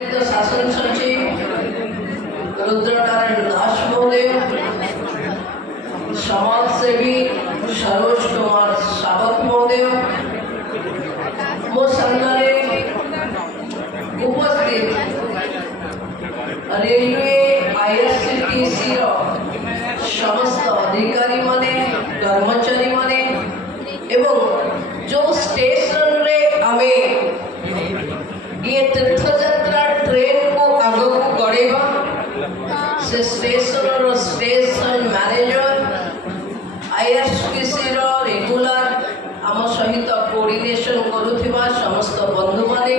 तो शासन सचिव रुद्रनारायण दास महोदय, समाज सेवी सरोज कुमार सावत महोदय, मो सामने उपस्थित रेलवे आईआरसीटीसी समस्त अधिकारी माने कर्मचारी माने एवं जो स्टेशन रे आमे ये तीर्थयात्रा ट्रेन को आग को गड़ेबा से स्टेशन मैनेजर आईआरसीटीसी रेगुलर आम सहित कोऑर्डिनेशन करुथिबा समस्त बंधु माने,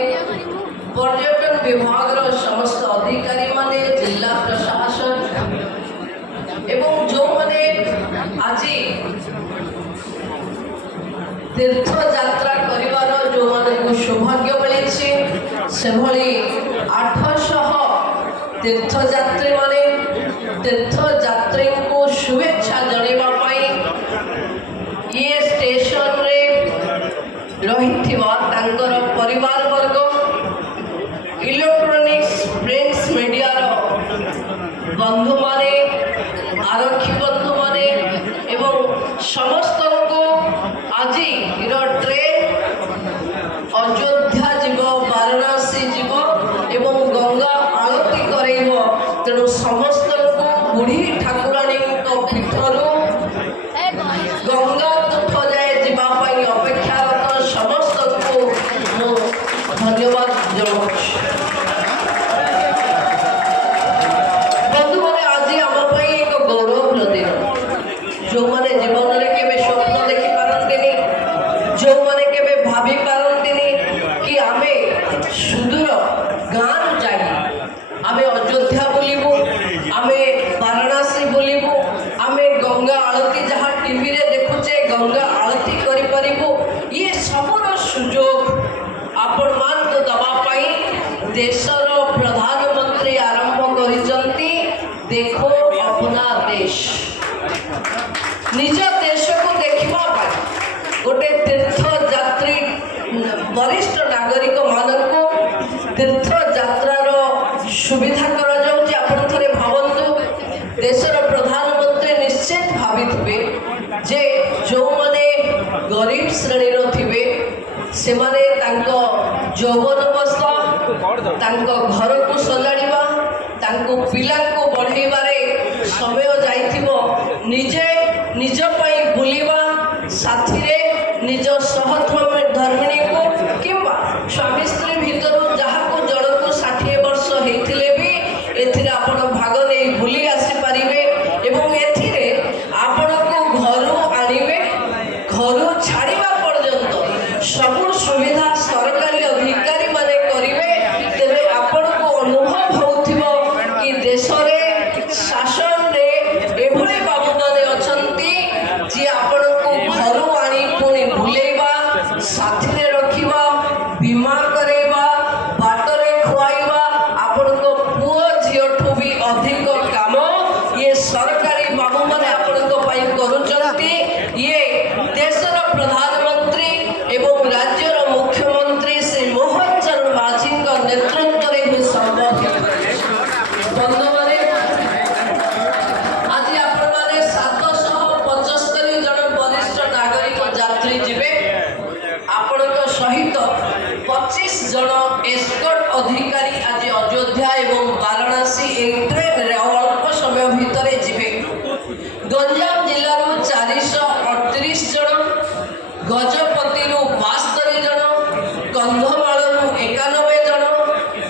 पर्यटन विभाग समस्त अधिकारी माने, जिला प्रशासन एवं जो माने आज तीर्थ यात्रा करिवार जो माने सौभाग्य मिली से भली 800 तीर्थयात्री माने तीर्थयात्री को शुभेच्छा जणेबा पाई ये स्टेशन रे रहिथिबा तांकर परिवार वर्ग, इलेक्ट्रॉनिक्स प्रिंट्स मीडिया बंधु माने, आरक्षी बंधु माने एवं समस्त को आज ट्रेन अयोध्या जीव, वाराणसी जीव एवं गंगा आरती करेब। तेणु समस्त को बुढ़ी ठाकुराणी पीठर गंगा तीर्थ जाए जावाई अपेक्षारत समस्त को धन्यवाद जनाऊँ। बंधु मैंने आज आम एक गौरव दिन, जो मैंने जीवन में केवे स्वप्न देखी पारती, जो मैंने केवे भाभी पारती कि आमे सुदूर गाँव जाए, आमे अयोध्या बुलबू, आमे वाराणसी बुलबू, आमे गंगा आरती जहाँ टीवी रे देखुचे गंगा आरती करिपरिबू। ये सबर सुजोग आपण मान को दबा पाई देशर प्रधानमंत्री आरंभ करिसंती। देखो अपना देश, निज देश को देखा गोटे तीर्थयात्री वरिष्ठ नागरिक मानक तीर्थ यात्रार सुविधा करा जाउची। आपण थरे भावंतु देशर प्रधानमंत्री निश्चित भाविथिबे जे जो माने गरीब श्रेणी रो थिबे से माने तांको यौवन अवस्था तांको घर को सजाड़िबा, तांको पिला को बढ़ाइबारे समय जाइथिबो, निजे निज पई बुलिबा, साथी रे निज सहधर्मिणी को किंबा स्वामी स्त्री भितर जहाँ को जड़ को 60 वर्ष होइथिले भी एथिरे आपण भाग नै बुली आसी पारिबे एवं एथिरे आपण को घरु आनिबे, घरु छाड़िबा पर्यंत सब सुविधा सरकारी अधिकारी माने करिवे। तेबे आपण को अनुभव होउथिबो कि देश रे शासन रे एभली बाबू माने अछंती जे आपण को घरु आनी पुणी बुलेबा, साथी रे रखिबा, बीमा करेबा, बाटरे खुआइबा, आपण को पुओ झियोठु भी अधिक काम ये सरकारी बाबू माने आपण को पाई करूचंती। ये देशर प्रधानमंत्री एवं राज्यर मुख्यमंत्री श्री मोहन चरण माझी नेतृत्व में संभव। बंधु माने आज आपण माने 775 जन वरिष्ठ नागरिक यात्री जीवे, आपण सहित 25 जन एस्कॉर्ट अधिकारी आज अयोध्या एवं वाराणसी ट्रेन रे अल्प समय भितर जीवे। गंजाम जिला 438 जन, गजपति 72 जन, कंधमाल 91 जन,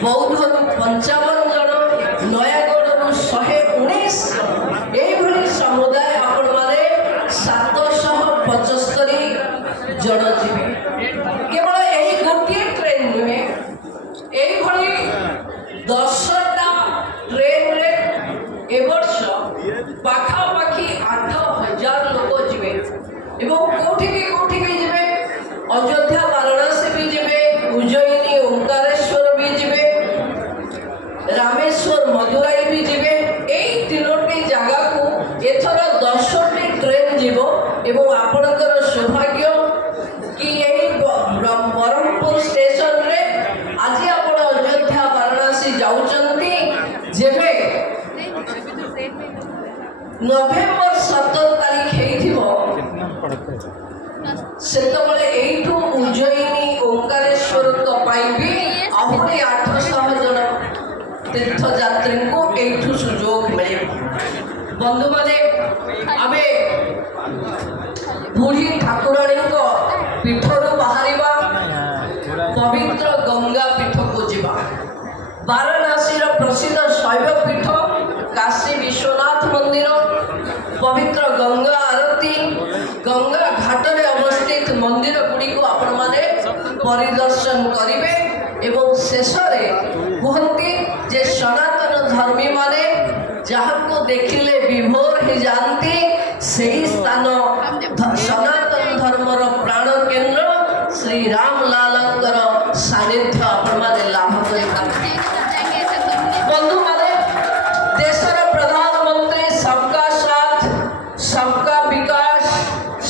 बौद्ध 55 जन, नयागढ़ 119 यही समुदाय आपण माने 775 जन जीवे। केवल यही गोटे ट्रेन नुहे, यही 10टा ट्रेन रे ए वर्ष पाखापाखि 8000 लोक जीवे एवं कोठी जीवे, अयोध्या वाराणसी भी जीवे, उज्जैनी ओंकारेश्वर भी जीवे, रामेश्वर मदुराई भी जीवे। यही 3टी जगह को एथर 10टी ट्रेन जीव एवं आपणकर सौभाग्य कि यही ब्रह्मपुर स्टेशन रे आज आप अयोध्या वाराणसी ଆସି ଯାଉଛନ୍ତି। ଯେବେ ନଭେମ୍ବର 17 ତାରିଖ ହେଇଥିବ ସେତେବେଳେ ଏଇଠୁ ଉଜ୍ଜୟିନୀ ଓଙ୍କାରେଶ୍ୱରଙ୍କ ପାଇଁ ବି ଆହୁରି 800 ଜଣ ତୀର୍ଥଯାତ୍ରୀଙ୍କୁ ଏଇଠୁ ସୁଯୋଗ ମିଳିବ। ବନ୍ଧୁମାନେ, ଆମେ ବୁଢ଼ୀ ଠାକୁରାଣୀଙ୍କ ପୀଠରୁ ବାହାରିବା, ପବିତ୍ର ଗଙ୍ଗା ପୀଠକୁ ଯିବା। ବାରାଣାସୀର ପ୍ରସିଦ୍ଧ ଶୈବ ପୀଠ କାଶୀ ବିଶ୍ୱନାଥ ମନ୍ଦିର, ପବିତ୍ର ଗଙ୍ଗା ଆରତୀ, ଗଙ୍ଗା ଘାଟରେ ଅବସ୍ଥିତ ମନ୍ଦିର ଗୁଡ଼ିକୁ ଆପଣମାନେ ପରିଦର୍ଶନ କରିବେ ଏବଂ ଶେଷରେ କୁହନ୍ତି ଯେ ସନାତନ ଧର୍ମୀ ମାନେ ଯାହାକୁ ଦେଖିଲେ ବିଭୋର ହେଇଯାଆନ୍ତି ସେହି ସ୍ଥାନ ସନାତନ ଧର୍ମର ପ୍ରାଣ କେନ୍ଦ୍ର ଶ୍ରୀ ରାମଲାଲାଙ୍କର ସାନ୍ନିଧ୍ୟ ଆପଣମାନେ ଲାଭ କରିଥାନ୍ତି। ବନ୍ଧୁମାନେ, ଦେଶର ପ୍ରଧାନମନ୍ତ୍ରୀ ସବକା ସାଥ ସବକା ବିକାଶ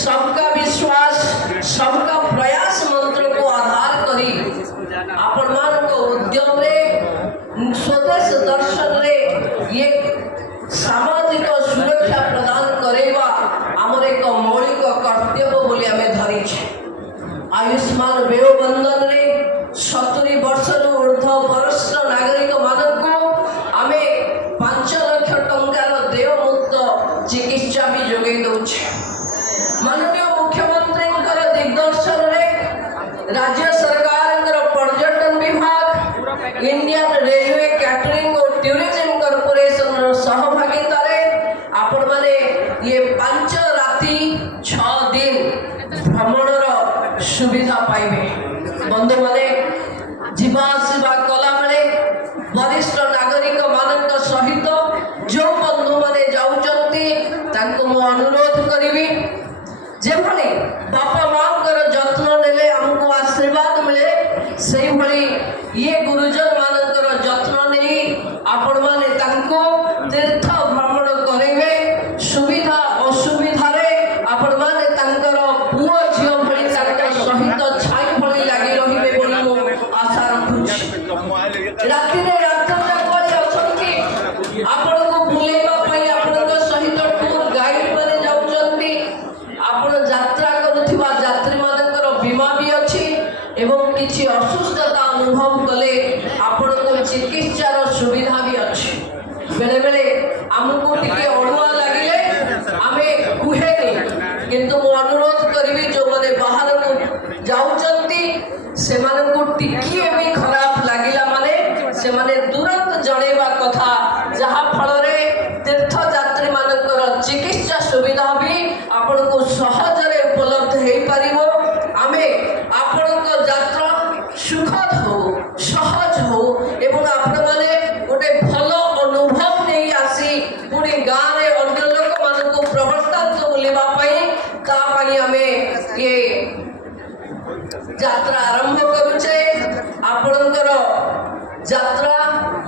ସବକା ବିଶ୍ୱାସ ସବକା ପ୍ରୟାସ ମନ୍ତ୍ରକୁ ଆଧାର କରି ଆପଣମାନଙ୍କ ଉଦ୍ୟମରେ ସ୍ୱଦେଶ ଦର୍ଶନରେ ଇଏ ସାମାଜିକ ସୁରକ୍ଷା ପ୍ରଦାନ କରିବା ଆମର ଏକ ମୌଳିକ କର୍ତ୍ତବ୍ୟ ବୋଲି ଆମେ ଧରିଛୁ। ଆୟୁଷ୍ମାନ ବ୍ୟୟ ବନ୍ଧନରେ 70 ବର୍ଷରୁ ଉର୍ଦ୍ଧ୍ୱ ବରିଷ୍ଠ ନାଗରିକମାନଙ୍କୁ ଆମେ 5 ଲକ୍ଷ ଟଙ୍କାର ଦେୟମୁକ୍ତ ଚିକିତ୍ସା ବି ଯୋଗାଇ ଦେଉଛୁ। ମାନନୀୟ ମୁଖ୍ୟମନ୍ତ୍ରୀଙ୍କର ଦିଗ୍ଦର୍ଶନରେ ରାଜ୍ୟ ସରକାରଙ୍କର ପର୍ଯ୍ୟଟନ ବିଭାଗ, ଇଣ୍ଡିଆନ ରେଲୱେ କ୍ୟାଟରିଂ ଓ ଟୁରିଜମ କର୍ପୋରେସନର ସହଭାଗିତାରେ ଆପଣମାନେ ଇଏ 5 ରାତି 6 ଦିନ ଭ୍ରମଣର ସୁବିଧା ପାଇବେ। ବନ୍ଧୁମାନେ, ଯିବା ଆସିବା କଲାବେଳେ ବରିଷ୍ଠ ନାଗରିକ ମାନଙ୍କ ସହିତ ଯେଉଁ ବନ୍ଧୁମାନେ ଯାଉଛନ୍ତି ତାଙ୍କୁ ମୁଁ ଅନୁରୋଧ କରିବି ଯେଭଳି ବାପା ମାଙ୍କର ଯତ୍ନ ନେଲେ ଆମକୁ ଆଶୀର୍ବାଦ ମିଳେ, ସେଇଭଳି ଇଏ ଗୁରୁଜନ ମାନଙ୍କର ଯତ୍ନ ନେଇ ଆପଣମାନେ ତାଙ୍କୁ ତୀର୍ଥ ଭ୍ରମଣ କରିବେ। ସୁବିଧା ଅସୁବିଧାରେ ଆପଣମାନେ ତାଙ୍କର ପୁଅ ଝିଅ ଭଳି ତାଙ୍କ ସହିତ ଛାଇ ଭଳି ଲାଗି ରହିବେ ବୋଲି ମୁଁ ଆଶା ରଖୁଛି। ରାତିରେ ରାତ୍ରିରେ କୁଆଡ଼େ ଅଛନ୍ତି, ଆପଣଙ୍କୁ ବୁଲେଇବା ପାଇଁ ଆପଣଙ୍କ ସହିତ ଟୁର ଗାଇଡ ମାନେ ଯାଉଛନ୍ତି। ଆପଣ ଯାତ୍ରା କରୁଥିବା ଯାତ୍ରୀମାନଙ୍କର ବୀମା ବି ଅଛି ଏବଂ କିଛି ଅସୁସ୍ଥତା ଅନୁଭବ କଲେ ଆପଣଙ୍କୁ ଚିକିତ୍ସାର ସୁବିଧା ବି ଅଛି। ବେଳେବେଳେ ଆମକୁ ଟିକେ ଅଡ଼ୁଆ ଲାଗିଲେ ଆମେ କୁହେନି, କିନ୍ତୁ ମୁଁ ଅନୁରୋଧ କରିବି ଯେଉଁମାନେ ବାହାରକୁ ଯାଉଛନ୍ତି ସେମାନଙ୍କୁ ଟିକିଏ ବି ଖରାପ ଲାଗିଲା ମାନେ ସେମାନେ ତୁରନ୍ତ ଜଣେଇବା କଥା, ଯାହା ଫଳରେ ତୀର୍ଥଯାତ୍ରୀ ମାନଙ୍କର ଚିକିତ୍ସା ସୁବିଧା ବି ଆପଣଙ୍କୁ ସହଜରେ ଉପଲବ୍ଧ ହେଇପାରିବ। ଆମେ ଆପଣଙ୍କ ଯାତ୍ରା ସୁଖଦ ହଉ, ସହଜ ହଉ ଏବଂ ଆପଣମାନେ ଗୋଟେ ଭଲ ଅନୁଭବ ନେଇ ଆସି ପୁଣି ଗାଁରେ ଅନ୍ୟ ଲୋକମାନଙ୍କୁ ପ୍ରବର୍ତ୍ତାନ୍ତ ବୁଲିବା ପାଇଁ ତା ପାଇଁ ଆମେ ଇଏ ଯାତ୍ରା ଆରମ୍ଭ କରୁଛେ। ଆପଣଙ୍କର ଯାତ୍ରା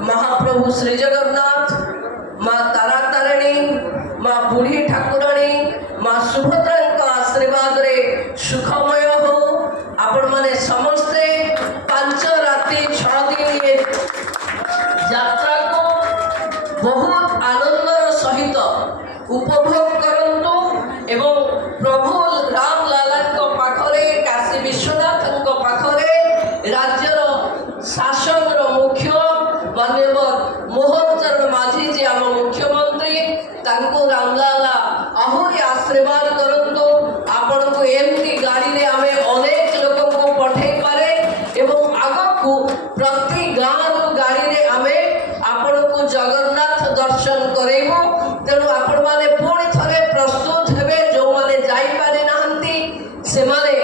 ମହାପ୍ରଭୁ ଶ୍ରୀ ଜଗନ୍ନାଥ, ମା ତାରା ତାରିଣୀ, ମା ବୁଢ଼ୀ ଠାକୁରାଣୀ, ମା ସୁଭଦ୍ରାଙ୍କ ଆଶୀର୍ବାଦରେ ସୁଖମୟ ହଉ। ଆପଣମାନେ ସମସ୍ତେ 5 ରାତି 6 ଦିନ ଯାତ୍ରାକୁ ବହୁତ ଆନନ୍ଦର ସହିତ ଉପଭୋଗ କରନ୍ତୁ ଏବଂ ପ୍ରଭୁ ରାମଲାଲାଙ୍କ ପାଖରେ, କାଶୀ ବିଶ୍ୱନାଥଙ୍କ ପାଖରେ ରାଜ୍ୟର ଶାସନର ମୁଖ୍ୟ ମାନ୍ୟବର ମୋହନ ଚରଣ ମାଝୀ ଯେ ଆମ ମୁଖ୍ୟମନ୍ତ୍ରୀ, ତାଙ୍କୁ ରାମଲାଲା ଆହୁରି ଆଶୀର୍ବାଦ କରନ୍ତୁ। ଆପଣଙ୍କୁ ଏମିତି ଗାଡ଼ିରେ ଆମେ ଅନେକ ଲୋକଙ୍କୁ ପଠେଇ ପାରେ ଏବଂ ଆଗକୁ ପ୍ରତି ଗାଁରୁ ଗାଡ଼ିରେ ଆମେ ଆପଣଙ୍କୁ ଜଗନ୍ନାଥ ଦର୍ଶନ କରେଇବୁ। ତେଣୁ ଆପଣମାନେ ପୁଣି ଥରେ ପ୍ରସ୍ତୁତ ହେବେ। ଯେଉଁମାନେ ଯାଇପାରି ନାହାନ୍ତି ସେମାନେ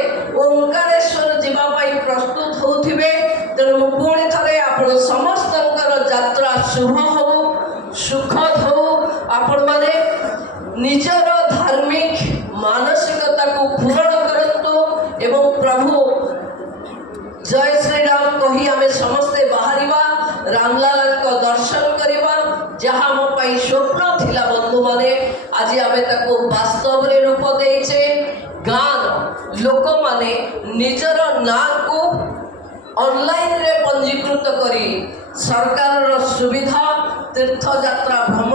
ଓଙ୍କାରେଶ୍ୱର ଯିବା ପାଇଁ ପ୍ରସ୍ତୁତ ହେଉଥିବେ। ତେଣୁ ମୁଁ ପୁଣି ଥରେ ଆପଣ ସମସ୍ତଙ୍କର ଯାତ୍ରା ଶୁଭ ହଉ, ସୁଖଦ ହଉ। ଆପଣମାନେ ନିଜର ଧାର୍ମିକ ମାନସିକତାକୁ ପୂରଣ କରନ୍ତୁ ଏବଂ ପ୍ରଭୁ ଜୟ ଶ୍ରୀରାମ କହି ଆମେ ସମସ୍ତେ ବାହାରିବା, ରାମଲାଲାଙ୍କ ଦର୍ଶନ କରିବା। ଯାହା ମୋ ପାଇଁ ସ୍ୱପ୍ନ ଥିଲା ବନ୍ଧୁମାନେ, ଆଜି ଆମେ ତାକୁ ବାସ୍ତବରେ ରୂପ ଦେଇଛେ। ଗାଁର ଲୋକମାନେ ନିଜର ନାଁକୁ ऑनलाइन रे पंजीकृत करी सरकार सुविधा तीर्थयात्रा भ्रमण